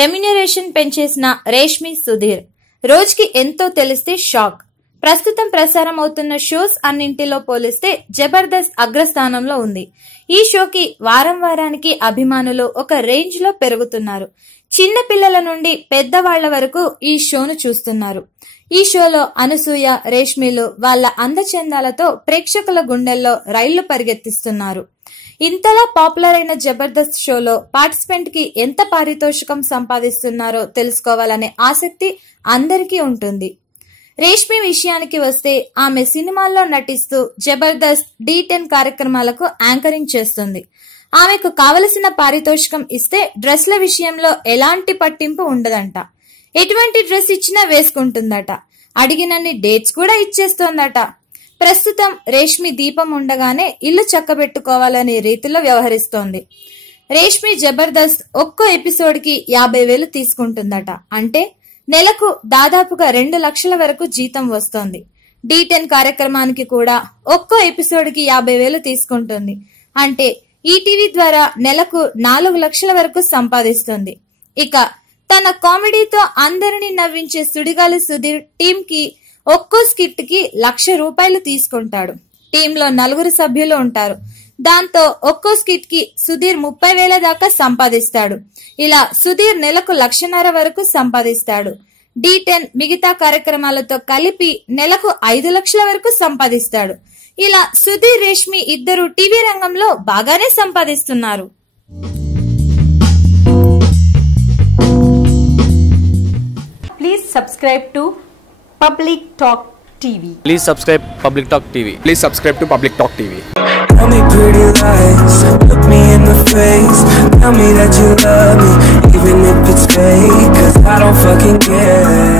Remuneration పెంచేసిన Reshmi Sudheer రోజుకి ఎంతో తెలిస్తే షాక్. ప్రస్తుతం ప్రసారం అవుతున్న షోస్ అన్నింటిలో పోలిస్తే జబర్దస్త్ అగ్రస్థానంలో ఉంది. ఈ షోకి వారం వారానికి అభిమానులు ఒక రేంజ్ లో పెరుగుతున్నారు. చిన్న పిల్లల నుండి పెద్దవాళ్ల వరకు ఈ షోను చూస్తున్నారు. ఈ షోలో అనసూయ, రేష్మిలు వాళ్ళ అందచందాలతో ప్రేక్షకుల గుండెల్లో రైళ్లు పరిగెత్తిస్తున్నారు. ఇంతలా పాపులర్ అయిన జబర్దస్త్ షోలో పార్టిసిపెంట్ కి ఎంత పారితోషికం సంపాదిస్తున్నారో తెలుసుకోవాలనే ఆసక్తి అందరికీ ఉంటుంది. రేష్మి విషయానికి వస్తే ఆమె సినిమాల్లో నటిస్తూ జబర్దస్త్ D10 కార్యక్రమాలకు యాంకరింగ్ చేస్తుంది. ఆమెకు కావలసిన పారితోషికం ఇస్తే డ్రెస్ల విషయంలో ఎలాంటి పట్టింపు ఉండదంట. ఎటువంటి డ్రెస్ ఇచ్చినా వేసుకుంటుందట. అడిగినన్ని డేట్స్ కూడా ఇచ్చేస్తోందట. ప్రస్తుతం రేష్మి దీపం ఉండగానే ఇల్లు చక్కబెట్టుకోవాలనే రీతిలో వ్యవహరిస్తోంది. రేష్మి జబర్దస్త్ ఒక్కో ఎపిసోడ్ కి 50,000 తీసుకుంటుందట. అంటే నెలకు దాదాపుగా 2 లక్షల వరకు జీతం వస్తోంది. D10 కార్యక్రమానికి కూడా ఒక్కో ఎపిసోడ్ కి 50,000 తీసుకుంటుంది. అంటే ఈటీవీ ద్వారా నెలకు 4 లక్షల వరకు సంపాదిస్తుంది. ఇక తన కామెడీతో అందరినీ నవ్వించే సుడిగాలి సుధీర్ టీమ్ కి ఒక్కో స్కిట్ కి ₹1,00,000 తీసుకుంటాడు. టీంలో 4 సభ్యులు ఉంటారు. దాంతో ఒక్కో స్కిట్ కి సుధీర్ 30,000 దాకా సంపాదిస్తాడు. ఇలా సుధీర్ నెలకు 1,50,000 వరకు సంపాదిస్తాడు. D10 మిగతా కార్యక్రమాలతో కలిపి నెలకు 5 లక్షల వరకు సంపాదిస్తాడు. ఇలా సుధీర్, రేష్మి ఇద్దరు టీవీ రంగంలో బాగానే సంపాదిస్తున్నారు. Please subscribe to Public Talk TV. Please subscribe Public Talk TV. Please subscribe to Public Talk TV. Tell me pretty lies, look me in the face. Tell me that you love me, even if it's fake, 'cause I don't fucking care.